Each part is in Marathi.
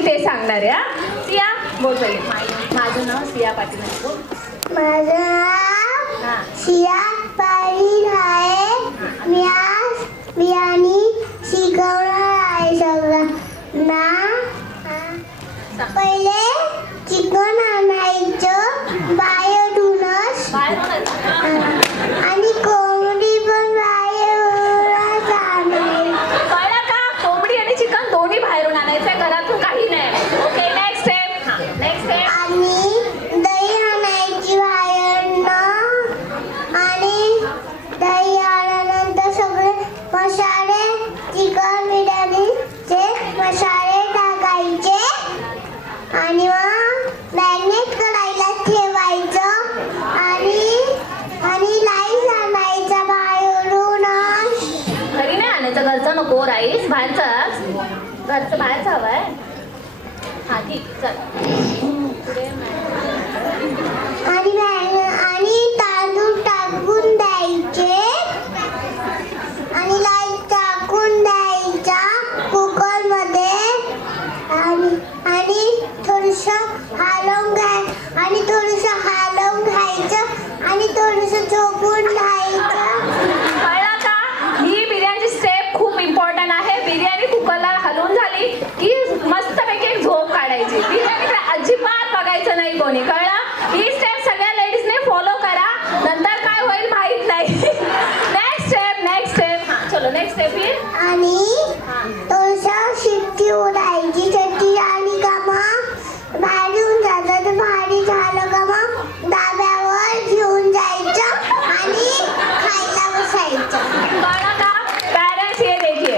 करायची ते सांगणार आहे हा. सिया बोल पहिले. माझं नाव सिया पाटील आहे. बोल. माझं नाव हा. शिया पाटील आहे. मी आज बिर्याणी शिकवणार आहे सगळ्यांना. पहिले चिकन आणायचं बाहेरूनच आणि कोंबडी पण बाहेरूनच आणायची. कळलं का? कोंबडी आणि चिकन दोन्ही बाहेरून आणायचंय, घरातून काही नाही. Okay next step. हा नेक्स्ट स्टेप. आणि दही आणायची बाहेरनं आणि दही आल्यानंतर सगळे मसाले चिकन बिर्याणीचे मसाले टाकायचे आणि मग मॅरिनेट करायला ठेवायचं आणि राईस आणायचा बाहेरूनच. घरी नाही आणायचं, घरचं नको राईस, बाहेरचाच. घरचं बाहेरचं हवंय. हा ठीक चल. पुढे आणि तांदूळ टाकून द्यायचे आणि राईस टाकून द्यायचा कुकरमध्ये आणि थोडंसं हलवून घ्यायचं आणि थोडंसं झोपून घ्यायचं. कळलं का? ही बिर्याणीची स्टेप खूप इम्पॉर्टंट आहे. बिर्याणी कुकरला हलवून झाली की मस्तपैकी एक झोप काढायची. बिर्याणीकडे अजिबात बघायचं नाही कोणी. कळलं? ही स्टेप सगळ्या लेडीजने फॉलो करा. नंतर काय होईल माहित नाही. Next step. हा चलो नेक्स्ट स्टेप ही. आणि थोडंसं शिट्टी उडायची. शिट्टी आली का मग भारी होऊन जातं. तर भारी झालं का मग डाब्यावर घेऊन जायचं आणि खायला बसायचं. कळलं का? पेरेंट्स ये देखिए,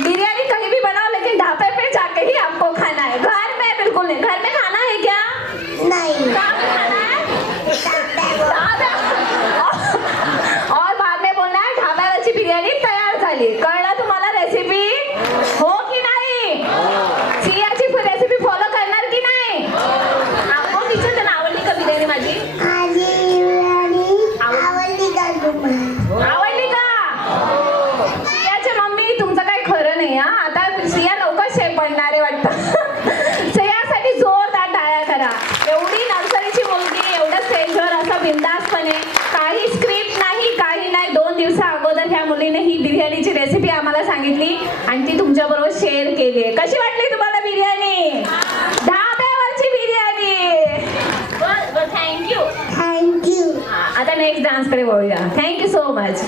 बिरयानी कहीं भी बनाओ लेकिन ढाबे पे जाके ही आपको खाना है. घर में बिल्कुल नहीं. घर में खाना है क्या? नाही कहाँ पे खाना है? और बाद में बोलना है ढाब्यावरची बिर्याणी तयार झाली. कळलं तुम्हाला रेसिपी? हो की नाही? सियाची रेसिपी फॉलो करणार की नाही? आपको टीचर त्यांना आवडली का बिर्याणी माझी? माझी बिर्याणी आवडली का तुम्हाला? आवडली का? सियाच्या मम्मी तुमचं काही खरं नाही हा. आता सिया लवकर शेप बनणार आहे वाटतं. सियासाठी जोरदार टाळ्या करा. एवढी नर्सरीची मुलगी एवढं स्टेजवर असं बिंदासपणे, काही स्क्रिप्ट नाही काही नाही. 2 दिवसा अगोदर ह्या मुलीने ही बिर्याणीची रेसिपी आम्हाला सांगितली आणि ती तुमच्याबरोबर शेअर केली आहे. कशी वाटली तुम्हाला बिर्याणी? ढाब्यावरची बिर्याणी. थँक्यू. थँक्यू. आता नेक्स्ट डान्सकडे वळूया. Thank you so much.